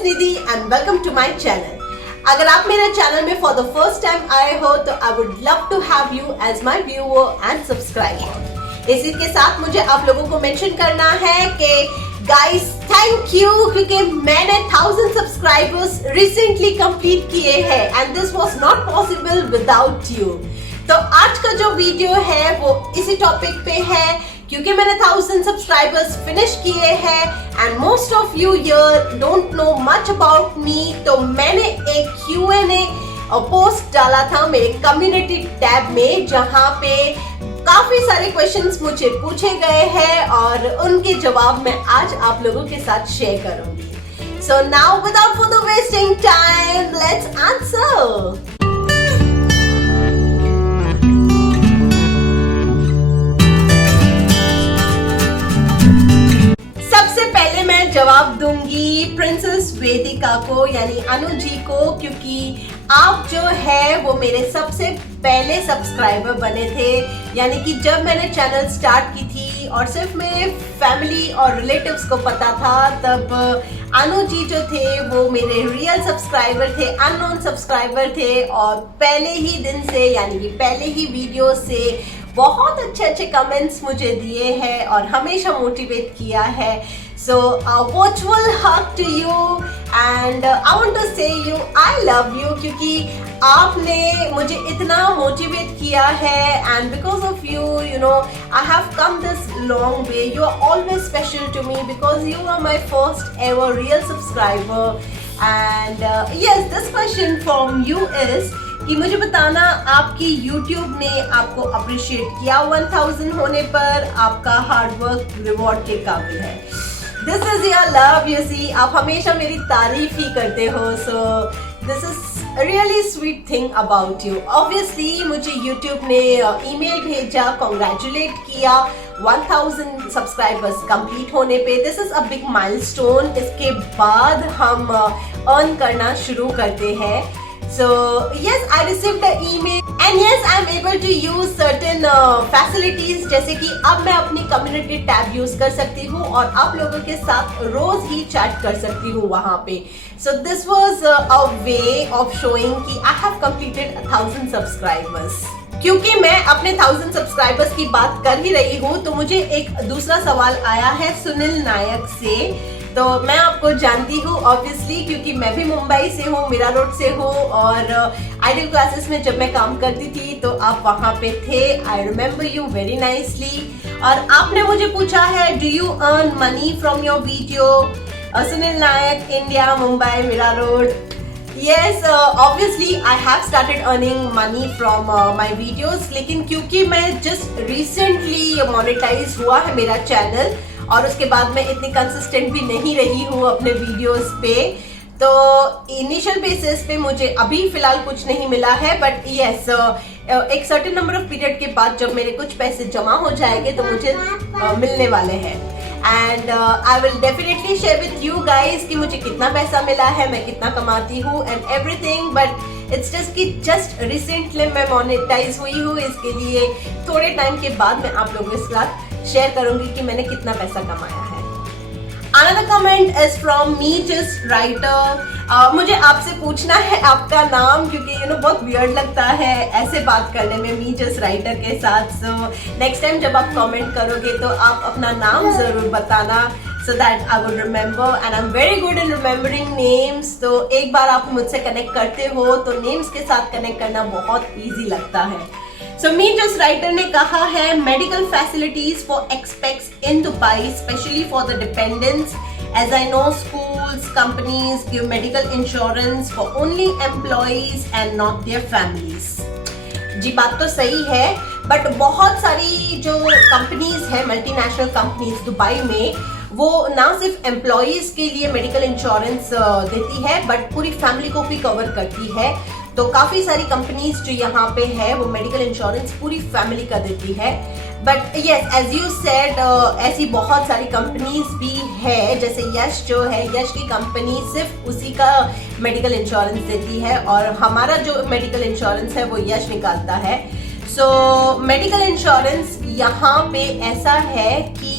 is Nidhi and welcome to my channel. अगर आप मेरे चैनल में for the first time आए हो तो I would love to have you as my viewer and subscriber. इसी के साथ मुझे आप लोगों को मेंशन करना है कि गाइस थैंक यू क्योंकि मैंने 1000 सब्सक्राइबर्स रिसेंटली कंप्लीट किए हैं and this was not possible without you. तो आज का जो वीडियो है वो इसी टॉपिक पे है क्योंकि मैंने 1000 सब्सक्राइबर्स फिनिश किए हैं and most of you here don't know much about me. तो मैंने एक Q&A पोस्ट डाला था मेरे कम्युनिटी टैब में जहां पे काफी सारे क्वेश्चंस मुझे पूछे गए हैं और उनके जवाब मैं आज आप लोगों के साथ शेयर करूंगी। So now without further wasting time let's answer. सबसे पहले मैं जवाब दूंगी प्रिंसेस वेदिका को यानी अनु जी को, क्योंकि आप जो है वो मेरे सबसे पहले सब्सक्राइबर बने थे। यानी कि जब मैंने चैनल स्टार्ट की थी और सिर्फ मेरे फैमिली और रिलेटिव्स को पता था, तब अनु जी जो थे वो मेरे रियल सब्सक्राइबर थे, अननोन सब्सक्राइबर थे और पहले ही दिन से यानी कि पहले ही वीडियो से बहुत अच्छे अच्छे कमेंट्स मुझे दिए हैं और हमेशा मोटिवेट किया है। So virtual hug to you and I want to say you I love you क्योंकि आपने मुझे इतना मोटिवेट किया है and because of you, you know, I have come this long way. You are always special to me because you are my first ever real subscriber and yes, this question from you is कि मुझे बताना आपकी YouTube ने आपको appreciate किया 1000 होने पर, आपका हार्ड वर्क रिवॉर्ड के काबिल है। This is your love, you see, आप हमेशा मेरी तारीफ ही करते हो, so this is a really sweet thing about you. Obviously मुझे YouTube ने ईमेल भेजा, congratulate किया 1000 सब्सक्राइबर्स कंप्लीट होने पे। This is a big milestone. इसके बाद हम अर्न करना शुरू करते हैं। So yes, I received the email and yes, I am able to use certain facilities जैसे कि अब मैं अपनी community tab यूज कर सकती हूँ और आप लोगों के साथ रोज ही चैट कर सकती हूँ वहाँ पे। So this was a way of showing कि I have completed 1000 subscribers। क्योंकि मैं अपने 1000 सब्सक्राइबर्स की बात कर ही रही हूँ तो मुझे एक दूसरा सवाल आया है सुनील नायक से। तो मैं आपको जानती हूँ ऑब्वियसली क्योंकि मैं भी मुंबई से हूँ, मीरा रोड से हूँ और आइडियल क्लासेस में जब मैं काम करती थी तो आप वहाँ पे थे। I remember you very nicely और आपने मुझे पूछा है do you earn money from your video. Sunil Nayak, India, Mumbai, Mira Road. Yes, obviously I have started earning money from my videos, लेकिन क्योंकि मैं just recently monetize हुआ है मेरा चैनल और उसके बाद मैं इतनी कंसिस्टेंट भी नहीं रही हूँ अपने वीडियोस पे, तो इनिशियल बेसिस पे मुझे अभी फिलहाल कुछ नहीं मिला है। बट यस, एक सर्टेन नंबर ऑफ पीरियड के बाद जब मेरे कुछ पैसे जमा हो जाएंगे तो मुझे मिलने वाले हैं and I will definitely share with you guys कि मुझे कितना पैसा मिला है, मैं कितना कमाती हूँ and everything. But it's just कि जस्ट रिसेंटली मैं मोनेटाइज हुई हूँ, इसके लिए थोड़े टाइम के बाद मैं आप लोगों के साथ शेयर करूंगी कि मैंने कितना पैसा कमाया है। Another comment is from me just writer। मुझे आपसे पूछना है आपका नाम क्योंकि यू नो बहुत वियर्ड लगता है ऐसे बात करने में मी जस्ट राइटर के साथ। सो नेक्स्ट टाइम जब आप कमेंट करोगे तो आप अपना नाम जरूर बताना so that I would remember and I'm very good in remembering names। तो एक बार आप मुझसे कनेक्ट करते हो तो नेम्स के साथ कनेक्ट करना बहुत ईजी लगता है। So मी जस्ट राइटर ने कहा है medical facilities for aspects in Dubai specially for the dependents as I know schools companies give medical insurance for only employees and not their families। जी बात तो सही है बट बहुत सारी जो कंपनीज है मल्टीनेशनल कंपनीज दुबई में वो ना सिर्फ एम्प्लॉइज के लिए मेडिकल इंश्योरेंस देती है बट पूरी फैमिली को भी कवर करती है। तो काफी सारी कंपनीज जो यहाँ पे है वो मेडिकल इंश्योरेंस पूरी फैमिली का देती है। But yes as you said ऐसी बहुत सारी कंपनीज भी है जैसे यश जो है, यश की कंपनी सिर्फ उसी का मेडिकल इंश्योरेंस देती है और हमारा जो मेडिकल इंश्योरेंस है वो यश निकालता है। सो मेडिकल इंश्योरेंस यहाँ पे ऐसा है कि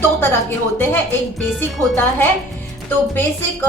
दो तरह के होते हैं, एक बेसिक होता है तो बेसिक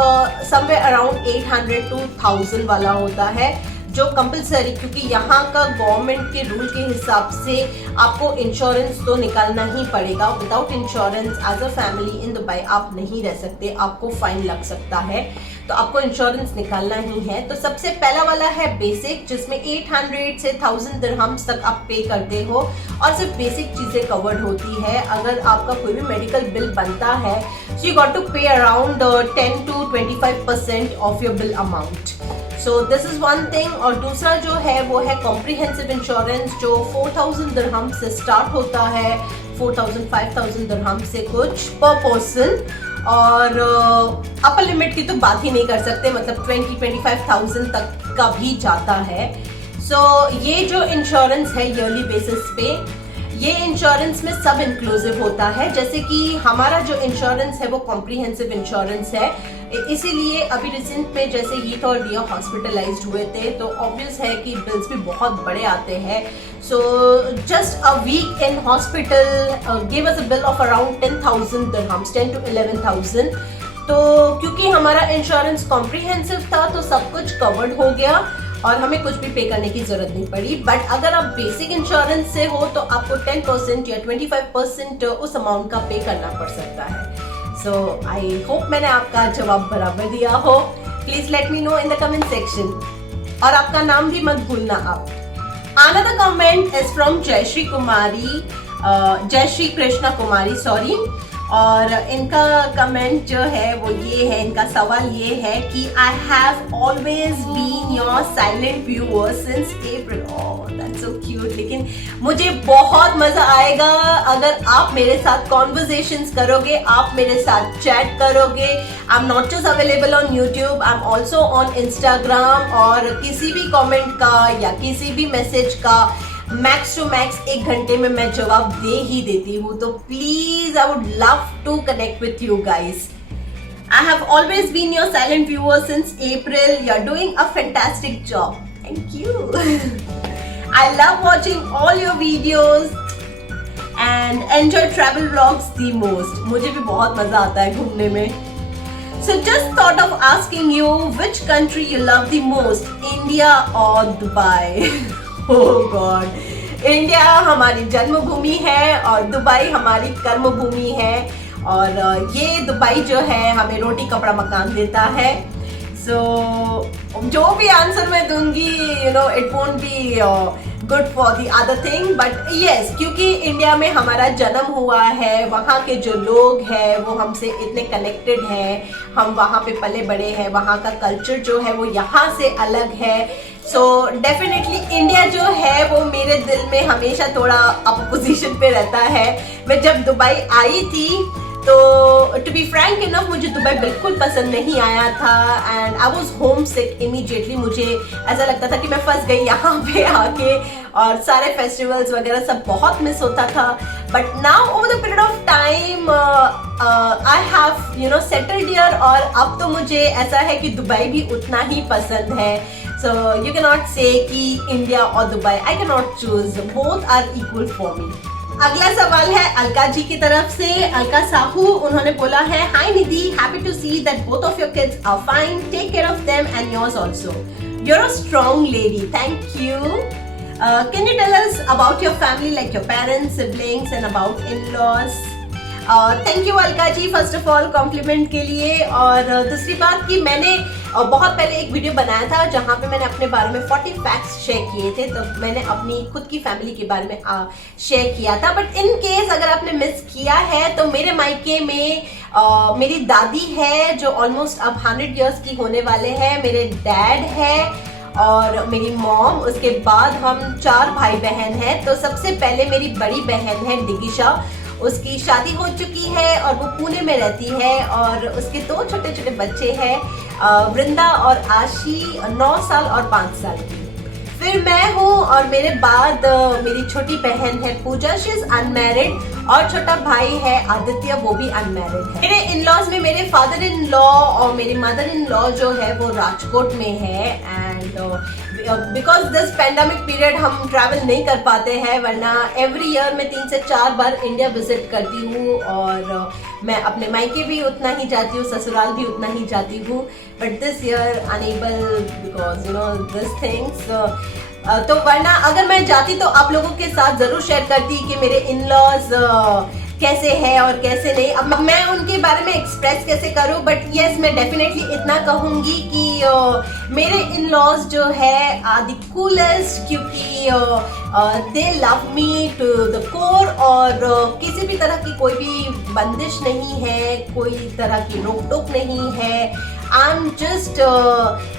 समवेयर अराउंड 800 to 1000 वाला होता है, जो कंपलसरी, क्योंकि यहाँ का गवर्नमेंट के रूल के हिसाब से आपको इंश्योरेंस तो निकालना ही पड़ेगा। Without insurance as a family in Dubai आप नहीं रह सकते, आपको फाइन लग सकता है, तो आपको इंश्योरेंस निकालना ही है। तो सबसे पहला वाला है बेसिक, जिसमें 800 से 1000 दिरहम्स तक आप पे करते हो और सिर्फ बेसिक चीजें कवर्ड होती है। अगर आपका कोई भी मेडिकल बिल बनता है, सो यू गॉट टू पे around 10 to 25% of your bill amount. So this is one thing. और दूसरा जो है वो है कॉम्प्रिहेंसिव इंश्योरेंस, जो 4000 दिरहम से स्टार्ट होता है, 4000-5000 दिरहम से कुछ पर पर्सन, और अपर लिमिट की तो बात ही नहीं कर सकते, मतलब 20-25,000 तक का भी जाता है। सो ये जो इंश्योरेंस है ईयरली बेसिस पे, ये इंश्योरेंस में सब इंक्लूसिव होता है। जैसे कि हमारा जो इंश्योरेंस है वो कॉम्प्रिहेंसिव इंश्योरेंस है, इसीलिए अभी रिसेंट में जैसे हीथ और दिया हॉस्पिटलाइज्ड हुए थे, तो ऑब्वियस है कि बिल्स भी बहुत बड़े आते हैं। So just a week in hospital give us a bill of around 10,000 dirhams, 10 to 11,000। तो क्योंकि हमारा इंश्योरेंस कॉम्प्रिहेंसिव था तो सब कुछ कवर्ड हो गया और हमें कुछ भी पे करने की जरूरत नहीं पड़ी। बट अगर आप बेसिक इंश्योरेंस से हो तो आपको 10% या 25% उस अमाउंट का पे करना पड़ सकता है। सो आई होप मैंने आपका जवाब बराबर दिया हो। Please let me know in the comment section, और आपका नाम भी मत भूलना आप। Another comment is from Jayshree Kumari, Jayshree Krishna Kumari, sorry. और इनका कमेंट जो है वो ये है, इनका सवाल ये है कि I have always been your silent viewer since April. Oh that's so cute. लेकिन मुझे बहुत मजा आएगा अगर आप मेरे साथ कॉन्वर्सेशंस करोगे, आप मेरे साथ चैट करोगे। I am not just available on YouTube, I am also on Instagram, और किसी भी कॉमेंट का या किसी भी मैसेज का मैक्स टू मैक्स 1 घंटे में मैं जवाब दे ही देती हूँ। तो please I would love to connect with you guys. I have always been your silent viewer since April. You're doing a fantastic job. Thank you. I love watching all your videos and enjoy travel vlogs the most. मुझे भी बहुत मजा आता है घूमने में। So just thought of asking you which country you love the most, India or Dubai? Oh God, India हमारी जन्मभूमि है और दुबई हमारी कर्मभूमि है, और ये दुबई जो है हमें रोटी कपड़ा मकान देता है। सो जो भी आंसर मैं दूंगी, you know, it won't be good for the other thing, but yes, क्योंकि इंडिया में हमारा जन्म हुआ है, वहाँ के जो लोग हैं वो हमसे इतने कनेक्टेड हैं, हम वहाँ पे पले बड़े हैं, वहाँ का कल्चर जो है वो यहाँ से अलग है। सो डेफिनेटली इंडिया जो है वो मेरे दिल में हमेशा थोड़ा अपोजिशन पे रहता है। मैं जब दुबई आई थी तो टू बी फ्रैंक इनफ मुझे दुबई बिल्कुल पसंद नहीं आया था, and I was home sick immediately. मुझे ऐसा लगता था कि मैं फंस गई यहाँ पे आके, और सारे फेस्टिवल्स वगैरह सब बहुत मिस होता था। But now over the period of time I have you know settled here, और अब तो मुझे ऐसा है कि दुबई भी उतना ही पसंद है। सो यू कैन नॉट से कि इंडिया और Dubai, I can not choose, both are equal for me. अगला सवाल है अलका जी की तरफ से, अलका साहू। उन्होंने बोला है, hi Nidhi, happy to see that both of your kids are fine, take care of them and yours also, you are a strong lady, thank you. Can you tell us about your family, like your parents, siblings and about in-laws? Thank you Alka ji first of all compliment के लिए। और दूसरी बात कि मैंने बहुत पहले एक वीडियो बनाया था जहाँ पे मैंने अपने बारे में 40 फैक्ट्स शेयर किए थे, तो मैंने अपनी खुद की फैमिली के बारे में शेयर किया था। बट इन केस अगर आपने मिस किया है तो मेरे मायके में मेरी दादी है जो ऑलमोस्ट अब 100 इयर्स की होने वाले हैं, मेरे डैड है और मेरी मॉम, उसके बाद हम 4 भाई बहन हैं। तो सबसे पहले मेरी बड़ी बहन है दिगिशा, उसकी शादी हो चुकी है और वो पुणे में रहती है, और उसके 2 छोटे छोटे बच्चे हैं, वृंदा और आशी, 9 साल और 5 साल की। फिर मैं हूँ, और मेरे बाद मेरी छोटी बहन है पूजा, शी इज अनमैरिड, और छोटा भाई है आदित्य, वो भी अनमैरिड है। मेरे इन लॉज में मेरे फादर इन लॉ और मेरी मदर इन लॉ जो है वो राजकोट में है, and because this pandemic period हम ट्रैवल नहीं कर पाते हैं, वरना एवरी ईयर मैं 3 से 4 बार इंडिया विजिट करती हूँ और मैं अपने मायके भी उतना ही जाती हूँ, ससुराल भी उतना ही जाती हूँ, but this year enable because you know this things. तो वरना अगर मैं जाती तो आप लोगों के साथ जरूर शेयर करती कि मेरे इन लॉज कैसे है और कैसे नहीं। अब मैं उनके बारे में एक्सप्रेस कैसे करूं, बट यस मैं डेफिनेटली इतना कहूंगी कि मेरे इन लॉज जो है आर द कूलेस्ट, क्योंकि they love me to the core और किसी भी तरह की कोई भी बंदिश नहीं है, कोई तरह की रोक टोक नहीं है। आई एम जस्ट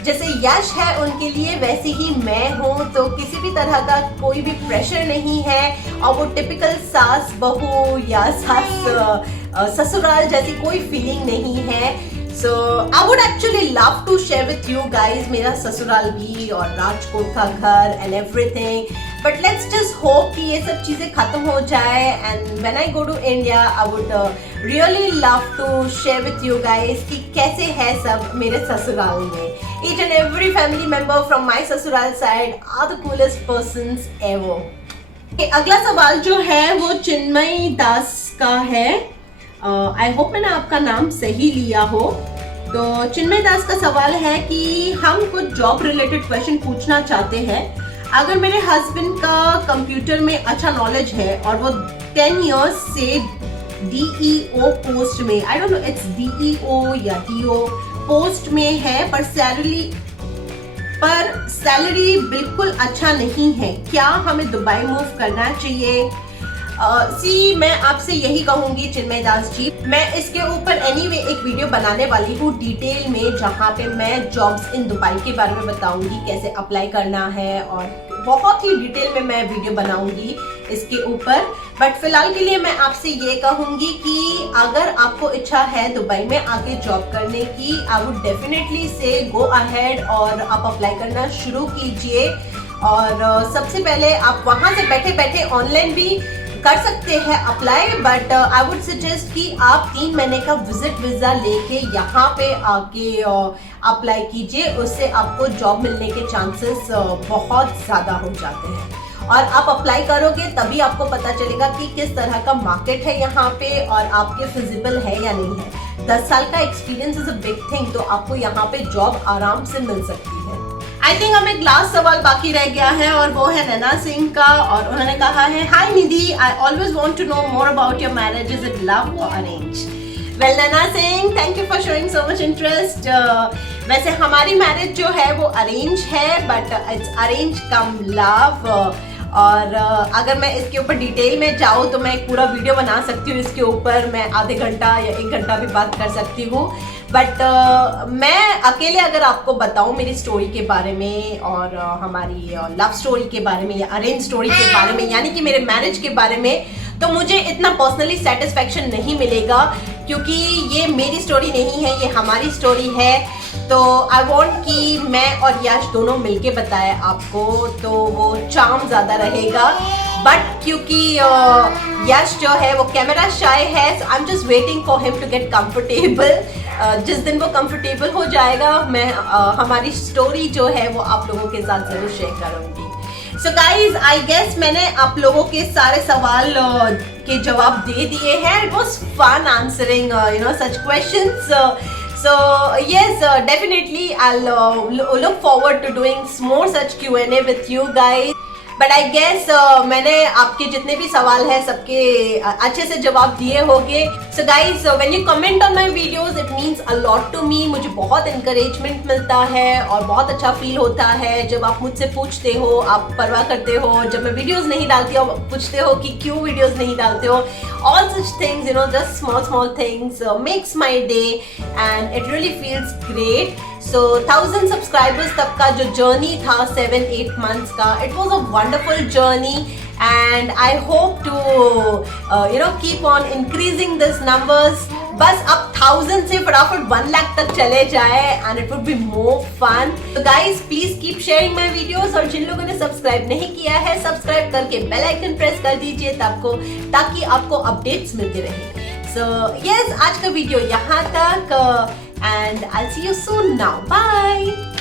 जैसे यश है उनके लिए वैसे ही मैं हूँ, तो किसी भी तरह का कोई भी प्रेशर नहीं है और वो टिपिकल सास बहू या सास ससुराल जैसी कोई फीलिंग नहीं है। So I would actually love to share with you guys मेरा ससुराल भी और राजकोट का घर and everything, but let's just hope कि ये सब चीजें खत्म हो जाए and when I go to India I would really love to share with you guys कि कैसे है सब मेरे ससुराल में। Each and every family member from my ससुराल side are the coolest persons ever. अगला सवाल जो है वो चिन्मय दास का है। आई होप मैंने आपका नाम सही लिया हो। तो चिन्मय दास का सवाल है कि हम कुछ जॉब रिलेटेड क्वेश्चन पूछना चाहते हैं। अगर मेरे हस्बैंड का कंप्यूटर में अच्छा नॉलेज है और वो 10 इयर्स से DEO पोस्ट में, I don't know it's DEO या DO पोस्ट में है, पर सैलरी बिल्कुल अच्छा नहीं है, क्या हमें दुबई मूव करना चाहिए? मैं आपसे यही कहूंगी चिन्मय दास जी, मैं इसके ऊपर एनीवे एक वीडियो बनाने वाली हूँ डिटेल में, जहाँ पे मैं जॉब्स इन दुबई के बारे में बताऊंगी, कैसे अप्लाई करना है और बहुत ही डिटेल में मैं वीडियो बनाऊंगी इसके ऊपर। बट फिलहाल के लिए मैं आपसे ये कहूंगी कि अगर आपको इच्छा है दुबई में आके जॉब करने की, आई वुड डेफिनेटली से गो अहेड और आप अप्लाई करना शुरू कीजिए। और सबसे पहले आप वहां से बैठे बैठे ऑनलाइन भी कर सकते हैं apply, but I would suggest कि आप 3 महीने का विजिट वीजा लेके यहाँ पे आके अप्लाई कीजिए, उससे आपको जॉब मिलने के चांसेस बहुत ज्यादा हो जाते हैं। और आप अप्लाई करोगे तभी आपको पता चलेगा कि किस तरह का मार्केट है यहाँ पे और आपके फिजिबल है या नहीं है। 10 साल का experience is a big thing, तो आपको यहाँ पे जॉब आराम से मिल सकती है। आई थिंक हमें एक लास्ट सवाल बाकी रह गया है और वो है नैना सिंह का, और उन्होंने कहा है, hi Nidhi, I always want to know more about your marriage, is it love और arrange? Well Naina Singh, thank you for showing so much interest. वैसे हमारी मैरिज जो है वो अरेंज है, but it's arrange cum love. और अगर मैं इसके ऊपर डिटेल में जाऊँ तो मैं एक पूरा वीडियो बना सकती हूँ इसके ऊपर, मैं आधे घंटा या 1 घंटा भी बात कर सकती हूँ। बट मैं अकेले अगर आपको बताऊँ मेरी स्टोरी के बारे में और हमारी लव स्टोरी के बारे में या अरेंज स्टोरी के बारे में, यानी कि मेरे मैरिज के बारे में, तो मुझे इतना पर्सनली सेटिस्फेक्शन नहीं मिलेगा, क्योंकि ये मेरी स्टोरी नहीं है, ये हमारी स्टोरी है। तो आई वॉन्ट कि मैं और यश दोनों मिलके बताए आपको, तो वो चार्म ज्यादा रहेगा। बट क्योंकि यश जो है वो कैमरा शाय है, so I am just waiting for him to get comfortable. जिस दिन वो कंफर्टेबल हो जाएगा, मैं हमारी स्टोरी जो है वो आप लोगों के साथ जरूर शेयर करूंगी। सो गाइज, आई गेस मैंने आप लोगों के सारे सवाल के जवाब दे दिए हैं। It was fun answering such questions. So yes, definitely I'll look forward to doing more such Q&A with you guys. But I guess मैंने आपके जितने भी सवाल है सबके अच्छे से जवाब दिए होंगे। So guys, when you comment on my videos it means a lot to me. मुझे बहुत इंकरेजमेंट मिलता है और बहुत अच्छा फील होता है जब आप मुझसे पूछते हो, आप परवाह करते हो जब मैं वीडियोस नहीं डालती हूँ, पूछते हो कि क्यों वीडियोस नहीं डालते हो। All such things, just small things makes my day and it really feels great. So 1000 subscribers तक का जो जर्नी था 7-8 months का, it was a wonderful journey and I hope to keep on increasing this numbers. बस अब 1000 से फटाफट 1 लाख तक चले जाए and it would be more fun. So guys, please keep sharing my videos और जिन लोगों ने सब्सक्राइब नहीं किया है, सब्सक्राइब करके बेल आइकन प्रेस कर दीजिए ताकि आपको अपडेट्स मिलते रहे। So yes, आज का वीडियो यहाँ तक and I'll see you soon now. Bye.